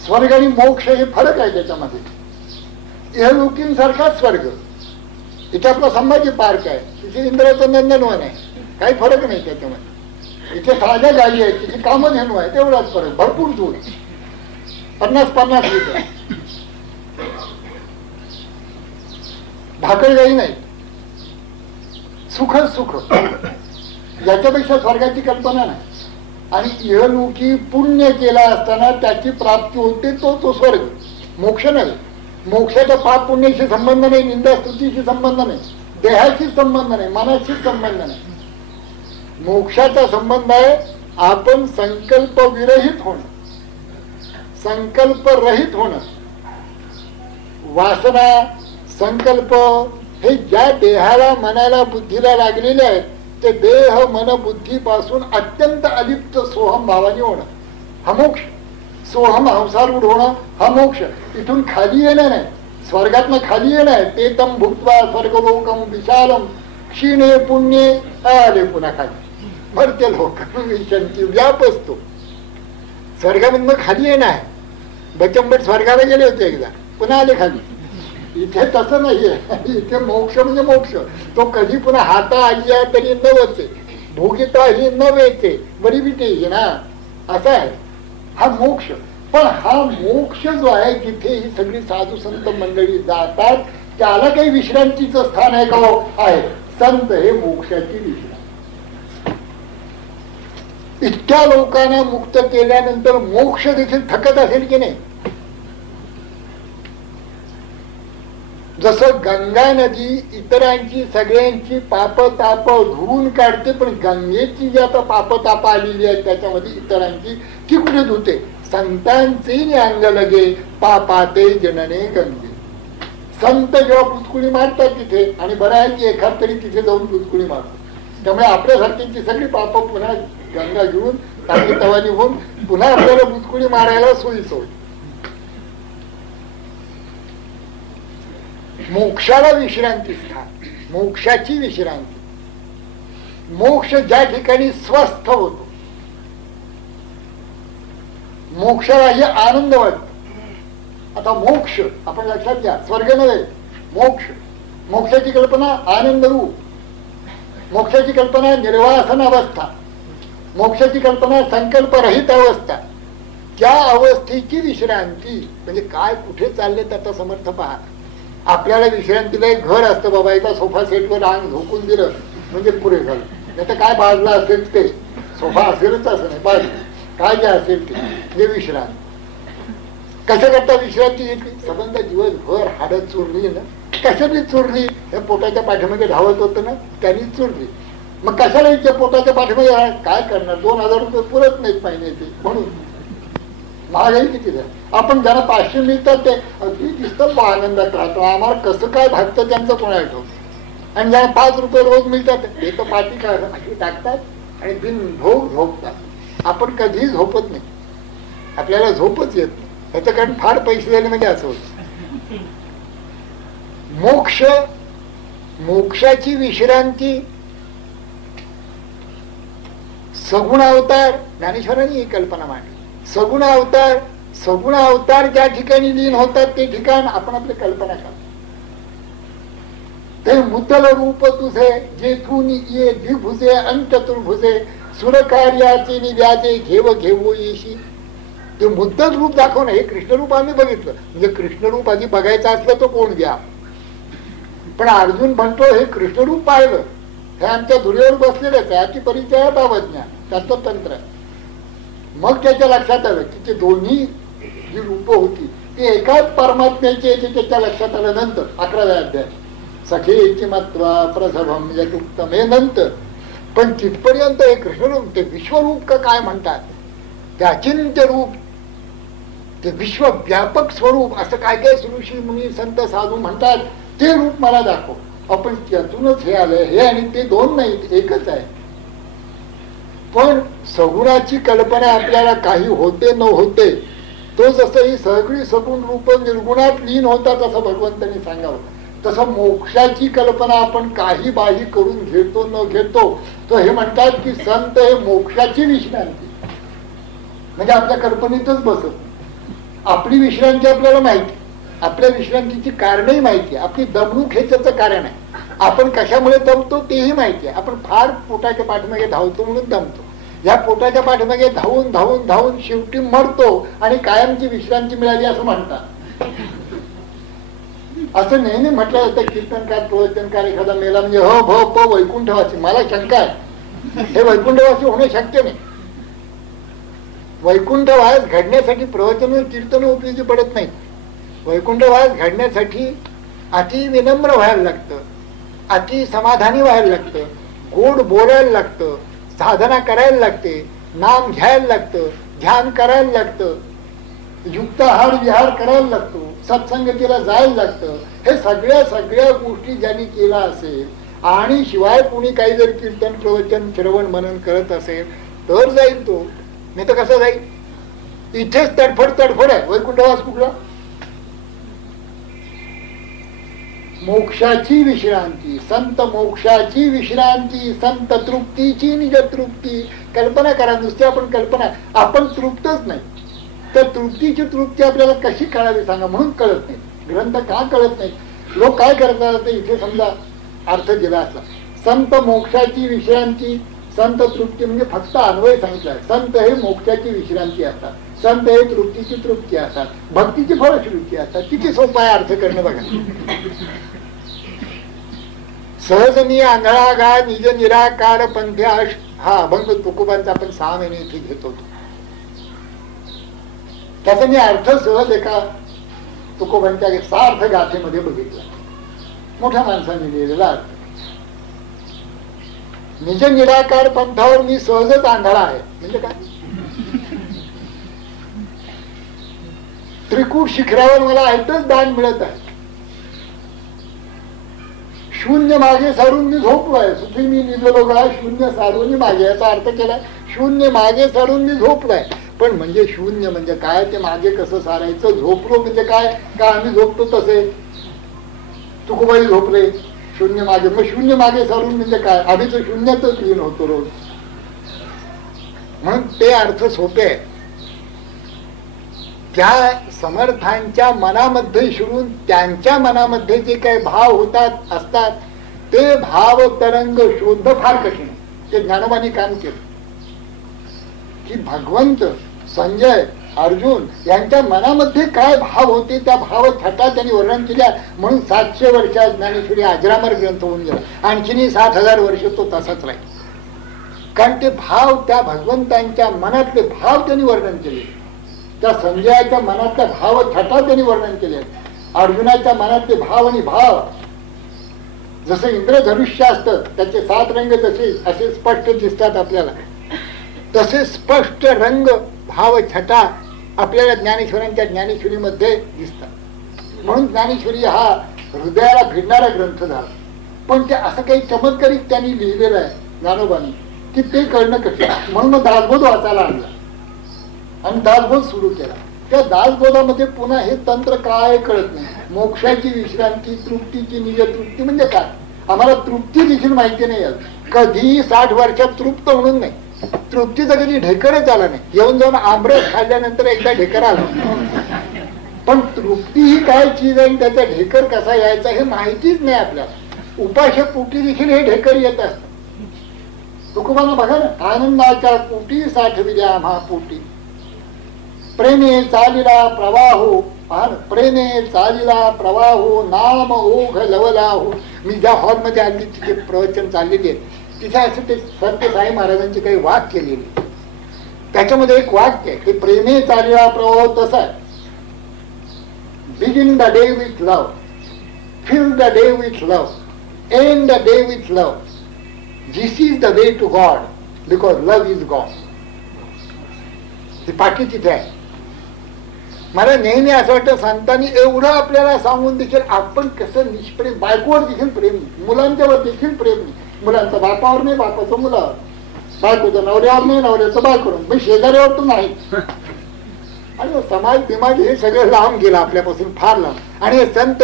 स्वर्ग आणि मोक्ष हे फरक आहे त्याच्यामध्ये. इहलोकींसारखा स्वर्ग, इथे आपला संभाजी पार्क आहे, तिथे इंद्राचं नंदनवन आहे, काही फरक नाही त्याच्यामध्ये. इथे साध्या गाडी आहे, तिथे कामधेनू आहे, तेवढाच फरक. भरपूर दूर, 50-50 लिटर. भाकरगाई नाही, सुख सुख. याच्यापेक्षा स्वर्गाची कल्पना नाही. आणि इहलोकी पुण्य केला असताना त्याची प्राप्ती होते, तो स्वर्ग. मोक्ष नाही. मोक्षाचा पाप पुण्याशी संबंध नाही, निंदा स्तुतीशी संबंध नाही, देहाशी संबंध नाही, मनाशी संबंध नाही. मोक्षाचा संबंध आहे आपण संकल्प विरहित होणं, संकल्प रहित होणं. वासना संकल्प हे ज्या देहाला मनाला बुद्धीला लागलेले आहेत ते देह मन बुद्धीपासून अत्यंत अलिप्त सोहम भावाने होणं हा मोक्ष. सोहम हंसारूढ होणं हा मोक्ष. इथून खाली येणं नाही, स्वर्गातनं खाली येणं आहे. ते तम भुक्त्वा स्वर्गलोकम विशालम क्षीणे पुण्ये आले पुन्हा खाली मरते लोक विषंती व्याप असतो. स्वर्गामधनं खाली येणं आहे. बचंबट स्वर्गाला गेले होते एकदा, पुन्हा आले खाली. इथे तसं नाहीये. इथे मोक्ष म्हणजे मोक्ष. तो कधी पुन्हा हाता आली आहे तरी नवचे, भोगिता ही नवेचे, बरी बिटे ना, असा आहे हा मोक्ष. पण हा मोक्ष जो आहे जिथे ही सगळी साधू संत मंडळी जातात त्याला काही विश्रांतीचं स्थान आहे का? आहे. संत हे मोक्षाची विश्रांती. इतक्या लोकांना मुक्त केल्यानंतर मोक्ष देखील थकत असेल की नाही? जसं गंगा नदी इतरांची सगळ्यांची पाप ताप धुवून काढते, पण गंगेची जी आता पाप ताप आलेली आहे त्याच्यामध्ये इतरांची ती कुठे धुते? संतांचे अंग लगे पापाते जनने गंगे. संत जेव्हा पुचकुळी मारतात तिथे, आणि बरं आहे की एखाद तरी तिथे जाऊन पुचकुळी मारतो, त्यामुळे आपल्यासारख्यांची सगळी पाप पुन्हा गंगा घेऊन टाकी तवानी होऊन पुन्हा आपल्याला पुचकुळी मारायला सोयीचं होईल. मोक्षाला विश्रांती स्थान, मोक्षाची विश्रांती. मोक्ष ज्या ठिकाणी स्वस्थ होतो, मोक्षाला हे आनंद वाटतो. आता मोक्ष आपण लक्षात घ्या, स्वर्ग नव्हे, मोक्ष. मोक्षाची कल्पना आनंद रूप, मोक्षाची कल्पना निर्वासन अवस्था, मोक्षाची कल्पना संकल्परहित अवस्था. त्या अवस्थेची विश्रांती म्हणजे काय, कुठे चालले त्याचा समर्थ पहा. आपल्याला विश्रांतीला एक घर असतं बाबा, एका सोफा सेटवर अंग झोकून दिलं म्हणजे पुरे झालं. नाही तर काय बाजला असेल ते, सोफा असेलच असं नाही, बाजू काय जे असेल ते म्हणजे विश्रांती. कसं करता विश्रांती घेतली? संबंध दिवसभर हाडत चुरली ना, कशाने चुरली? हे पोटाच्या पाठीमागे धावत होतं ना, त्यांनी चुरली. मग कशाला इथे पोटाच्या पाठीमागे काय करणार? 2000 रुपये पुरत नाहीत महिन्याचे, म्हणून महागाई किती झाली. आपण ज्यांना 500 मिळतात ते अगदी दिसतं आनंदात राहतो. आम्हाला कसं काय भागतं त्यांचं कोणाला ठेवतो. आणि ज्यांना 5 रुपये रोज मिळतात ते तर पाठी टाकतात आणि बिनभोग झोपतात. आपण कधीही झोपत नाही, आपल्याला झोपच येत नाही. त्याचं कारण फार पैसे झाले म्हणजे असं होतं. मोक्ष, मोक्षाची विश्रांती, सगुण अवतार. ज्ञानेश्वरांनी ही कल्पना मांडली. सगुण अवतार, सगुण अवतार ज्या ठिकाणी लीन होतात ते ठिकाण आपण आपली कल्पना करतो. ते मुद्दल रूप तुझे जेथून ये द्विभुजे अन चतुर्भुजे सुरकार्याचे निव्याजे घेव घेवो येशी. ते मुद्दल रूप दाखवणं, हे कृष्णरूप आम्ही बघितलं. म्हणजे कृष्णरूप आधी बघायचं असलं तर कोण घ्या, पण अर्जुन म्हणतो हे कृष्णरूप पाहिलं, हे आमच्या धुळीवर बसलेलंच आहे. अति परिचय भावज्ञा त्याचं तंत्र. मग त्याच्या लक्षात आलं की ते दोन्ही जी रूप होती ती एकाच परमात्म्याची येते. त्याच्या लक्षात आलं नंतर 11व्या अध्याय सखेची मत्वा प्रसभम यदुक्तम, हे नंतर. पण तिथपर्यंत हे कृष्णरूप, ते विश्वरूप का काय म्हणतात, ते अचिंत्य रूप, ते विश्वव्यापक स्वरूप, असं काय काय ऋषी मुनी संत साधू म्हणतात. ते रूप मला दाखव. आपण त्यातूनच हे आलंय. हे आणि ते दोन नाही, एकच आहे. पण सगुणाची कल्पना आपल्याला काही होते न होते, तो जसं ही सगळी सगुण रूप निर्गुणात लीन होतात असं भगवंतांनी सांगावं. तसं मोक्षाची कल्पना आपण काही बाही करून घेतो न घेतो, तो हे म्हणतात की संत हे मोक्षाची विश्रांती, म्हणजे आपल्या कल्पनेतच बसत. आपली विश्रांती आपल्याला माहिती, आपल्या विश्रांतीची कारणही माहिती आहे. आपली दमणूक हे त्याचं कारण आहे. आपण कशामुळे दमतो तेही माहिती आहे. आपण फार पोटाच्या पाठीमागे धावतो म्हणून दमतो. या पोटाच्या पाठीमागे धावून धावून धावून शेवटी मरतो आणि कायमची विश्रांती मिळाली असं म्हणतात. असं नेहमी म्हटलं जातं कीर्तनकार प्रवचनकार एखादा मेला म्हणजे हो भो वैकुंठवासी. मला शंका आहे, हे वैकुंठवासी होणे शक्य नाही. वैकुंठवास घडण्यासाठी प्रवचन कीर्तन उपयोगी पडत नाहीत. वैकुंठवास घडण्यासाठी अति विनम्र व्हायला लागतं, अति समाधानी व्हायला लागतं, गोड बोलायला लागतं, साधना करायला लागते, नाम घ्यायला लागतं, ध्यान करायला लागतं, युक्ताहार विहार करायला लागतो, सत्संगतीला जायला लागतं. हे सगळ्या गोष्टी ज्यांनी केला असेल आणि शिवाय कोणी काही जर कीर्तन प्रवचन श्रवण मनन करत असेल तर जाईल तो. नाही तर कसं जाईल? इथेच तडफड आहे. वैकुंठवास कुठला? मोक्षाची विश्रांती, संत मोक्षाची विश्रांती, संत तृप्तीची निज तृप्ती. कल्पना करा, नुसती आपण कल्पना, आपण तृप्तच नाही तर तृप्तीची तृप्ती आपल्याला कशी कळावी सांगा. म्हणून कळत नाही. ग्रंथ का कळत नाही? लोक काय करतात? इथे समजा अर्थ दिला असला, संत मोक्षाची विश्रांती, संत तृप्ती म्हणजे फक्त अन्वय सांगितलाय. संत हे मोक्षाची विश्रांती असतात, संत हे तृप्तीची तृप्ती असतात, भक्तीची फलश्रुती असतात. किती सोपा आहे अर्थ करणं बघा. सहज मी आंधळा गा निज निराकार पंथ्याश, हा अभंग तुकोबांचा आपण 6 महिने इथे घेत होतो. त्याचा मी अर्थ सहज एका तुकोबांच्या सार्थ गाथेमध्ये बघितला, मोठ्या माणसाने लिहिलेला अर्थ. निज निराकार पंथावर मी सहजच आंधळा आहे म्हणजे काय? त्रिकूट शिखरावर मला ऐकच दान मिळत आहे. शून्य मागे सारून मी झोपलोय. सुखी मी निजलो गा शून्य सारून मागे, याचा अर्थ केला शून्य मागे सारून मी झोपलोय. पण म्हणजे शून्य म्हणजे काय ते मागे कसं सारायचं? झोपलो म्हणजे काय? का आम्ही झोपतो तसे? तुकोबाई झोपले शून्य मागे, मग शून्य मागे सारून म्हणजे काय? आम्ही तर शून्यातच लीन होतो रोज. म्हणून ते अर्थ सोपे आहे. त्या समर्थांच्या मनामध्ये शिरून त्यांच्या मनामध्ये जे काही भाव होतात असतात ते भाव तरंग शोधणं फार कठीण. ते ज्ञानोबांनी काम केलं की भगवंत, संजय, अर्जुन यांच्या मनामध्ये काय भाव होते त्या भाव छटा त्यांनी वर्णन केल्या. म्हणून 700 वर्षात ज्ञानेश्वरी अजरामर ग्रंथ होऊन गेला. आणखीनही 7000 वर्ष तो तसाच राहील. कारण ते भाव, त्या भगवंतांच्या मनातले भाव त्यांनी वर्णन केले. त्या संजयाच्या मनातल्या भाव छटा त्यांनी वर्णन केले. अर्जुनाच्या मनातले भाव आणि भाव, जसं इंद्रधनुष्य असतं त्याचे 7 रंग जसे असे स्पष्ट दिसतात आपल्याला, तसे स्पष्ट रंग भाव छटा आपल्याला ज्ञानेश्वरांच्या ज्ञानेश्वरीमध्ये दिसतात. म्हणून ज्ञानेश्वरी हा हृदयाला भिडणारा ग्रंथ झाला. पण ते असं काही चमत्कारिक त्यांनी लिहिलेलं आहे ज्ञानोबांनी की ते कळणं कठीण. म्हणून मग दासबोध वाचायला आणला आणि दासबोध सुरू केला. त्या दासबोधामध्ये पुन्हा हे तंत्र काय कळत नाही. मोक्षाची विश्रांती, तृप्तीची निज तृप्ती म्हणजे काय? आम्हाला तृप्ती देखील माहिती नाही. कधी 60 वर्षात तृप्त म्हणून नाही. तृप्तीचा कधी ढेकरच आला नाही. येऊन जाऊन आमरस खाल्ल्यानंतर एकदा ढेकर आला, पण तृप्ती ही काय चीज आहे, त्याचा ढेकर कसा यायचा हे माहितीच नाही आपल्याला. उपास्य पोटी देखील हे ढेकर येत असत. तुकोबांना बघा ना, आनंदाच्या पोटी साठविल्या आम्हा पोटी, प्रेमे चालिला प्रवाहो, प्रेमे चालिला प्रवाहो, नाम ओघ लवलाहो. मी ज्या हॉलमध्ये आली तिथे प्रवचन चाललेली आहे, तिथे असं ते संत साई महाराजांची काही वाक्य केलेली. त्याच्यामध्ये एक वाक्य आहे ते प्रेमे चालिला प्रवाह तसा आहे. Begin the day with love, fill the day with love, end the day with love. This is the way to God because love is God. ती पाठी तिथे आहे. मला नेहमी असं वाटतं संतांनी एवढं आपल्याला सांगून देखील आपण कसं निष्प्रेम. बायकोवर देखील प्रेम नाही, मुलांच्यावर देखील प्रेम नाही. मुलांचं बापावर नाही, बापाचं मुलावर, बायकोचं नवऱ्यावर नाही, नवऱ्याचं बायकोवर, पण शेजाऱ्यावर तर नाही. आणि समाज दिमाग हे सगळं लांब गेलं आपल्यापासून, फार लांब. आणि हे संत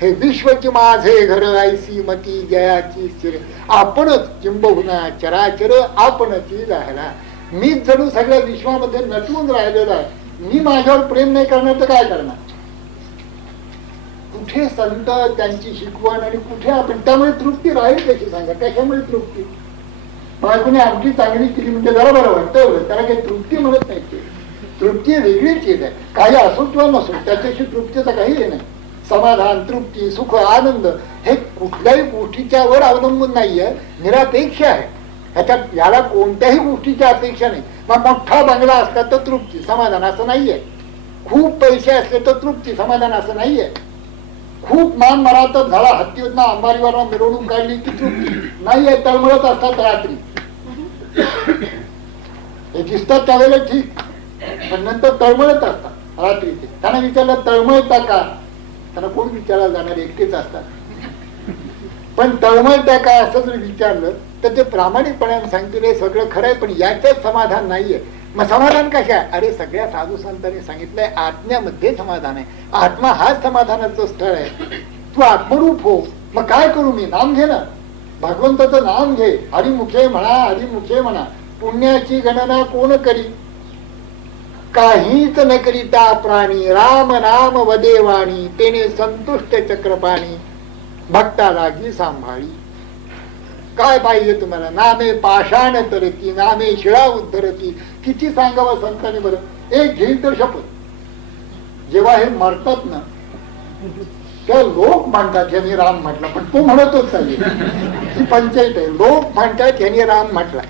हे विश्वची माझे घर ऐसी मती जयाची स्थिर. आपणच किंबहुना चराचर आपणची राहिला. मीच जणू सगळ्या विश्वामध्ये नटून राहिलेला आहे. मी माझ्यावर प्रेम नाही करणार तर काय करणार? कुठे संत, त्यांची शिकवण आणि कुठे आपण? त्यामुळे तृप्ती राहील कशी सांगा? कशामुळे तृप्ती? बायकोने आमची चांगली केली म्हणजे जरा बरं वाटतं एवढं, त्याला काही तृप्ती म्हणत नाही. तृप्ती वेगळी चीज आहे. काही असो किंवा नसो त्याच्याशी तृप्तीचं काही हे नाही. समाधान, तृप्ती, सुख, आनंद हे कुठल्याही गोष्टीच्या वर अवलंबून नाहीये, निरपेक्ष आहे. ह्याच्यात याला कोणत्याही गोष्टीची अपेक्षा नाही. मग मोठा बंगला असला तर तृप्ती समाधान असं नाहीये, खूप पैसे असले तर तृप्ती समाधान असं नाहीये, खूप मान मरातच झाला हत्तीवरनं अंबारीवर मिरवणूक काढली की तृप्ती नाहीये, तळमळत असतात रात्री. हे दिसतात त्यावेळेला ठीक, पण नंतर तळमळत असतात रात्री. ते त्यांना विचारलं तळमळता का, त्यांना कोण विचारायला जाणार, एकटेच असतात. पण तळमळता का असं जर विचारलं तर ते प्रामाणिकपणाने सांगतील हे सगळं खरंय, पण याच्यात समाधान नाहीये. मग समाधान कशा? अरे सगळ्या साधू संतांनी सांगितलंय आत्म्यामध्ये समाधान आहे, आत्मा हाच समाधानाचं स्थळ आहे. तू आत्मरूप हो. मग काय करू मी? नाम घे ना, भगवंताचं नाम घे. हरिमुखे म्हणा, हरिमुखे म्हणा. पुण्याची गणना कोण करी, काहीच न करीता प्राणी. राम नाम वदेवाणी, तेने संतुष्ट चक्रपाणी. भक्ता लागी सांभाळी. काय पाहिजे तुम्हाला? नामे पाषाण तरती, नामे शिळा उद्धरती. किती सांगावं संतांनी बरं. एक घेईल तर शपथ. जेव्हा हे मरतात ना तेव्हा लोक म्हणतात यांनी राम म्हटला, पण तो म्हणतच चालेल. ही पंचायत आहे. लोक म्हणतात यांनी राम म्हटला,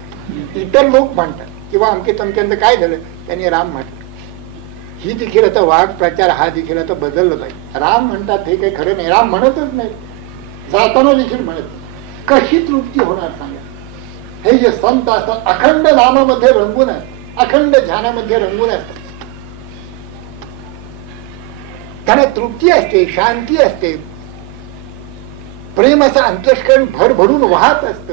इतर लोक म्हणतात किंवा अमके तमक्यांचं काय झालं त्यांनी राम म्हटलं. ही देखील आता वाघ प्रचार हा देखील आता बदललं पाहिजे. राम म्हणतात हे काही खरं नाही, राम म्हणतच नाही, जाताना देखील म्हणत. कशी तृप्ती होणार सांगा? हे जे संत असतात अखंड नामामध्ये रंगून असतात, अखंड ध्यानामध्ये रंगून असतात, त्यांना तृप्ती असते, शांती असते, प्रेम असं अंतःकरण भरभरून वाहत असत.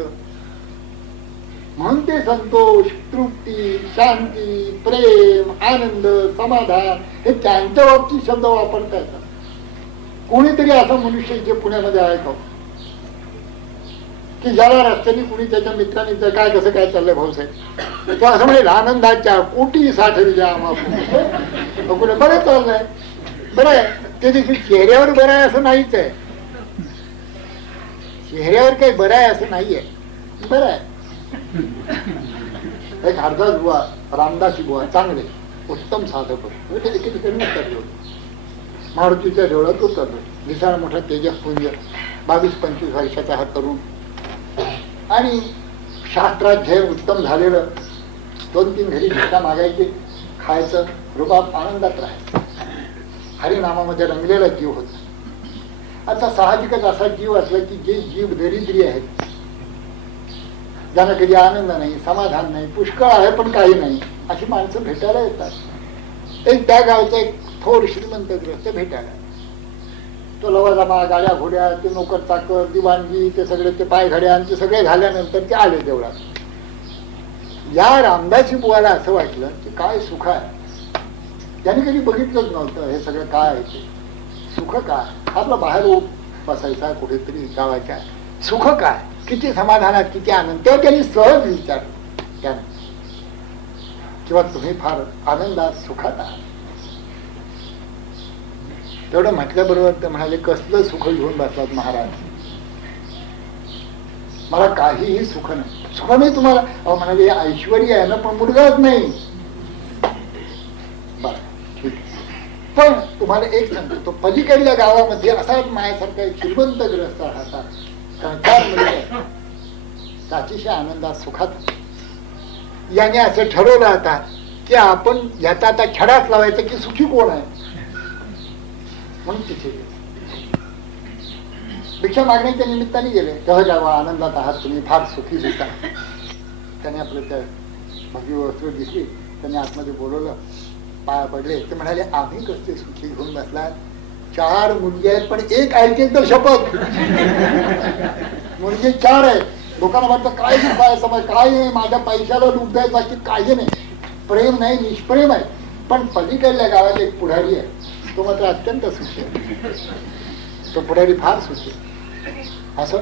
म्हणून ते संतोष, तृप्ती, शांती, प्रेम, आनंद, समाधान हे त्यांच्या बाबतीत शब्द वापरता येतात. कोणीतरी असा मनुष्य जे पुण्यामध्ये आहे का की ज्याला रस्त्याने कुणी त्याच्या मित्रांनी काय कसं काय चाललंय भाऊसाहेब, तो असं म्हणेल आनंदाच्या कोटी साठविल्या आम्हाला. बरं चाललंय, बरं आहे. ते देखील चेहऱ्यावर बरं आहे असं नाहीच आहे, चेहऱ्यावर काही बरं आहे असं नाहीये, बरं आहे. एक हरदास बुवा, रामदासी बुवा चांगले उत्तम साधक होते. ते ठिकाणी मारुतीच्या देवळात उतरलो. विशाळ मोठा तेजपुंज, 22-25 वर्षाचा हा तरुण, आणि शास्त्राध्ययन उत्तम झालेलं. 2-3 घरी भिक्षा मागायचे, खायचं, रुबाब, आनंदात राहायचं. हरिनामामध्ये रंगलेला जीव होता. आता साहजिकच असा जीव असला की जे जीव दरिद्री आहेत, ज्यांना कधी आनंद नाही, समाधान नाही, पुष्कळ आहे पण काही नाही, अशी माणसं भेटायला येतात. एक त्या गावचा एक थोर श्रीमंत ग्रस्त भेटायला. तो लवाजमा, गाड्या घोड्या, ते नोकर चाकर, दिवाणजी, ते सगळे ते पायघड्या ते सगळे झाल्यानंतर ते आले देवळात. या रामदासी बुवाला असं वाटलं की काय सुख आहे. त्यांनी कधी बघितलंच नव्हतं हे सगळं काय आहे ते. सुख काय? आपला बाहेर बसायचा कुठेतरी गावाच्या, सुख काय, किती समाधानात, किती आनंद. तेव्हा त्यांनी सहज विचारलं त्याने, किंवा तुम्ही फार आनंदात सुखात आहात. तेवढं म्हटल्याबरोबर ते म्हणाले कसलं सुख घेऊन बसलात महाराज, मला काहीही सुख नाही. सुख नाही तुम्हाला? अहो म्हणाले ऐश्वर्य आहे ना, पण मुलगाच नाही. बरं ठीक, पण तुम्हाला एक सांगतो, तो पलीकडल्या गावामध्ये असाच माझ्यासारखा एक श्रीमंत ग्रस्त राहतात, संसार मुलगा अतिशय आनंदात सुखात. याने असं ठरवलं आता की आपण याचा आता छडाच लावायचा की सुखी कोण आहे. म्हणून तिथे भिक्षा मागण्याच्या निमित्ताने गेले. सहज आनंदात आहात तुम्ही, फार सुखी दिसता. त्याने आपलं त्या भगवी वस्त्र दिसली, त्याने आतमध्ये बोलवलं, पाया पडले. ते म्हणाले आम्ही कसले सुखी घेऊन बसलात, 4 मुलगी आहेत पण एक ऐकेल तर शपथ. मुलगी 4 आहेत. लोकांना वाटतं काय सुख आहे, समज काय नाही, माझ्या पैशाला लूट द्यायचं बाकी काही नाही, प्रेम नाही, निष्प्रेम आहे. पण पलीकडल्या गावात एक पुढारी आहे, तो मात्र अत्यंत सुखी आहे. तो पुढारी फार सुखी असं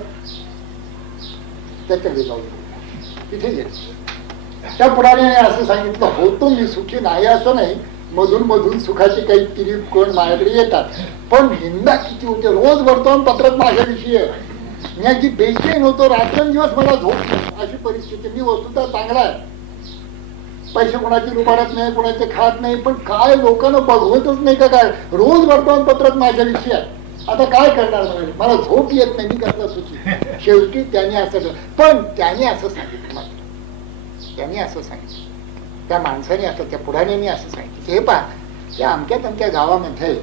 त्याच्याकडे जाऊ. तिथे गेले. त्या पुढारीने असं सांगितलं, होतो मी सुखी नाही असं नाही, मधून मधून सुखाचे काही किरीट कोण माझ्याकडे येतात, पण निंदा किती होते. रोज वर्तमानपत्रात माझ्याविषयी आहे. मी अगदी बेचैन होतो, रात्रंदिवस मला झोप अशी परिस्थिती. मी वस्तुतः चांगला आहे, पैसे कोणाची लुबाडत नाही, कोणाचे खात नाही, पण काय लोकांना बघवतच नाही का काय, रोज वर्तमानपत्रात माझ्याविषयी आहे. आता काय करणार, मला झोप येत नाही, मी कसला सुखी. शेवटी त्याने असं, पण त्याने असं सांगितलं त्यांनी असं सांगितलं, त्या माणसाने असं, त्या पुढाऱ्यांनी असं सांगितलं, हे पहा, त्या आमच्या गावामध्ये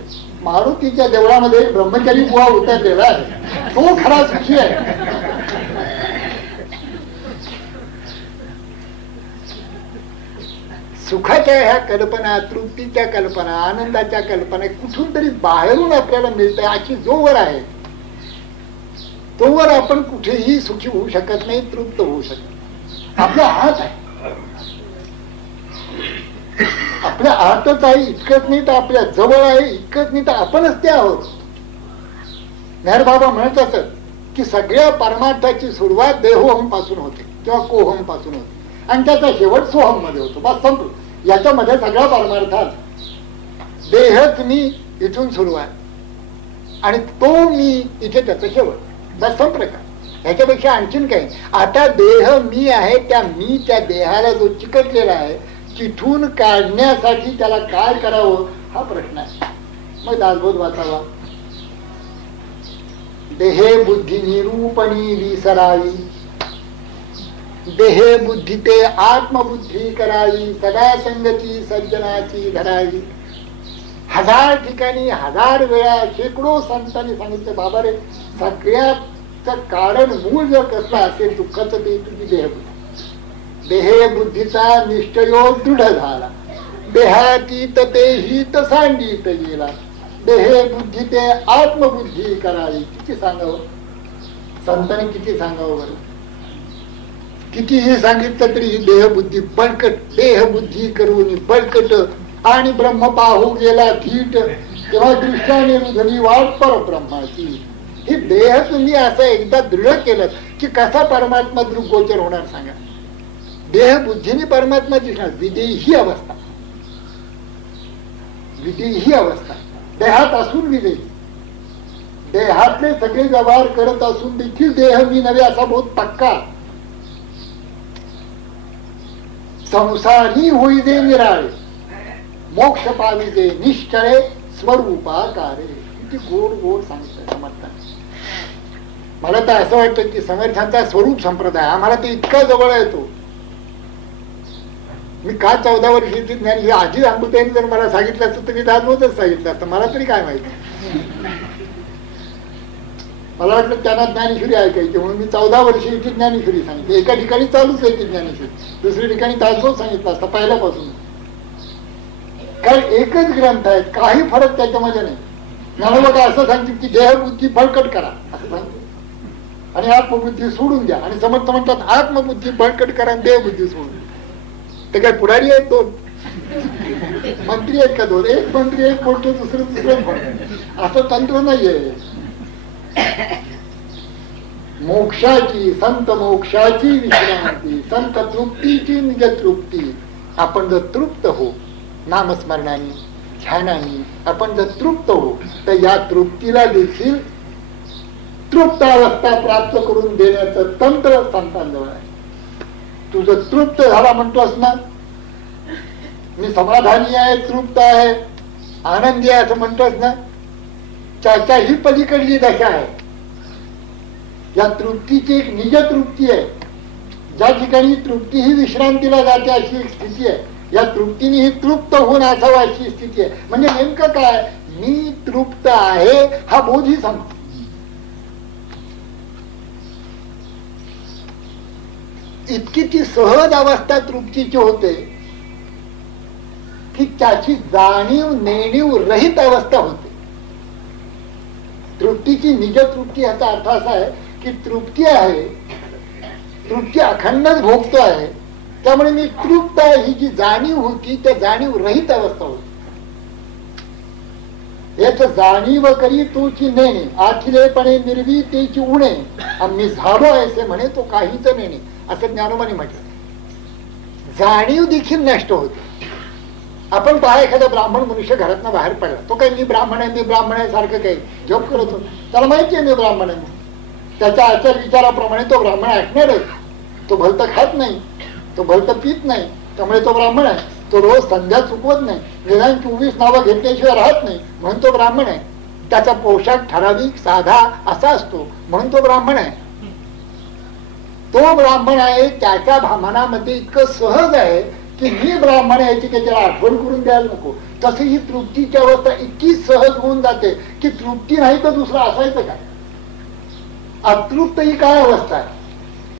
मारुतीच्या देवळामध्ये ब्रह्मचारी बुवा उतरलेला आहे, तो खरा सुखी आहे. सुखाच्या ह्या कल्पना, तृप्तीच्या कल्पना, आनंदाच्या कल्पना कुठून तरी बाहेरून आपल्याला मिळते, अशी जोवर आहे तोवर आपण कुठेही सुखी होऊ शकत नाही, तृप्त होऊ शकत नाही. आपला हात आहे, आपल्या हातच आहे इतकंच नाही तर आपल्या जवळ आहे इतकंच नाही तर आपणच ते आहोत. मेहर बाबा म्हणत असत की सगळ्या परमार्थाची सुरुवात देहोहम पासून होते किंवा कोहम पासून होते आणि त्याचा शेवट सोहम मध्ये होतो. बस संपलं. याच्यामध्ये सगळ्या परमार्थात देहच मी इथून सुरुवात आणि तो मी इथे त्याचा शेवट. बस संपलं का? ह्याच्यापेक्षा आणखीन काही. आता देह मी आहे, त्या मी त्या देहाला जो चिकटलेला आहे तिथून काढण्यासाठी त्याला काय करावं हा प्रश्न आहे. मग दासबोध वाचावा. देहे बुद्धी निरूपणी विसरावी, देहे बुद्धी ते आत्मबुद्धी करावी, सदा संगती सज्जनाची धरावी. 1000 ठिकाणी 1000 वेळा शेकडो संतांनी सांगितलं, बाबा रे, सगळ्याचं कारण मूळ जर कसलं असेल दुःखाचं ते तुझी देहबुद्धी. देहे बुद्धीचा निश्चयो दृढ झाला, देहातीत ते हित सांडित गेला, देहे बुद्धी ते आत्मबुद्धी करावी. किती सांगावं संतांनी, किती सांगावं बरं. कितीही सांगितलं तरी देहबुद्धी बळकट, देहबुद्धी करून बळकट आणि ब्रह्म पाहू गेला थीट, तेव्हा दृष्टाने रुधली वाट पर ब्रह्माची. ही देह तुम्ही असं एकदा दृढ केलं की कसा परमात्मा दृग्गोचर होणार सांगा. देहबुद्धीने परमात्मा दिसणार. विदेही अवस्था, विदेही अवस्था. देहात असून विदेही, देहातले सगळे व्यवहार करत असून देखील देह मी नव्हे असा बोध पक्का. संसारी होईजे निराळे, मोक्ष पाविजे निश्चळे, स्वरूपाकारे. किती गोड गोड सांगत समर्थाने. मला तर असं वाटतं की समर्थांचा स्वरूप संप्रदाय आम्हाला ते इतका जवळ येतो. मी का 14 वर्षाची ज्ञान हे आधी अमृताईने जर मला सांगितलं असतं तर मी दासबोधच सांगितलं असतं. मला तरी काय माहिती. मला वाटलं त्यांना ज्ञानेश्वरी ऐकायची म्हणून मी 14 वर्षाची ज्ञानेश्वरी सांगितली. एका ठिकाणी चालूच आहे ती ज्ञानेश्वरी, दुसऱ्या ठिकाणी दासबोध सांगितलं असतं पहिल्यापासून. कारण एकच ग्रंथ आहे, काही फरक त्याच्यामध्ये नाही. ज्ञानोबा असं सांगतील की देहबुद्धी बळकट करा असं सांगतो आणि आत्मबुद्धी सोडून द्या, आणि समर्थ म्हणतात आत्मबुद्धी बळकट करा आणि देहबुद्धी सोडून द्या. ते काय पुढारी आहेत दोन, मंत्री आहेत का दोन? एक मंत्री एक बोलतो, दुसरं बोलतो. असं तंत्र नाहीये. मोक्षाची, संत मोक्षाची विश्रांती, संत तृप्तीची निज तृप्ती. आपण जर तृप्त हो नामस्मरणाने, ध्यानाने, आपण जर तृप्त हो तर या तृप्तीला देखील तृप्त अवस्था प्राप्त करून देण्याचं तंत्र संतांजवळ आहे. तुझं तृप्त झाला म्हणतोस ना, मी समाधानी आहे, तृप्त आहे, आनंदी आहे असं म्हणतोस ना, त्याच्या ही पलीकडली दशा आहे. या तृप्तीची एक निज तृप्ती आहे. ज्या ठिकाणी तृप्ती ही विश्रांतीला जाते अशी एक स्थिती आहे. या तृप्तीने ही तृप्त होऊन असावं अशी स्थिती आहे. म्हणजे नेमकं काय, मी तृप्त आहे हा बोधही सांगतो. इतकी ती सहज अवस्था तृप्तीची होते की त्याची जाणीव नेणीव रहित अवस्था होते. तृप्तीची निज तृप्ती याचा अर्थ असा आहे की तृप्ती आहे, तृप्ती अखंडच भोगतो आहे, त्यामुळे मी तृप्त आहे ही जी जाणीव होती त्या जाणीव रहित अवस्था होती. याच जाणीव करी तोची नेणे, आखिलेपणे निर्वी तेची उणे, आम्ही झालो ऐसे म्हणे तो काहीच नेणे, असं ज्ञानोबाने म्हटलं. जाणीव देखील नष्ट होते. आपण पहा, एखादा ब्राह्मण मनुष्य घरातनं बाहेर पडला, तो काही मी ब्राह्मण आहे, मी ब्राह्मण आहे सारखं काही जॉब करत होतो. त्याला माहिती आहे मी ब्राह्मण आहे. त्याच्या आचार विचाराप्रमाणे तो ब्राह्मण असणारच. तो भलतं खात नाही, तो भलतं पित नाही, त्यामुळे तो ब्राह्मण आहे. तो रोज संध्या चुकवत नाही, निदान 24 नावं घेतल्याशिवाय राहत नाही म्हणून तो ब्राह्मण आहे. त्याचा पोशाख ठराविक साधा असा असतो म्हणून तो ब्राह्मण आहे. तो ब्राह्मण आहे, त्याच्या मनामध्ये इतकं सहज आहे की मी ब्राह्मण याची त्याला आठवण करून द्यायला नको. तशी ही तृप्तीची अवस्था इतकी सहज होऊन जाते की तृप्ती नाही तर दुसरं असायचं काय. अतृप्त ही काय अवस्था आहे.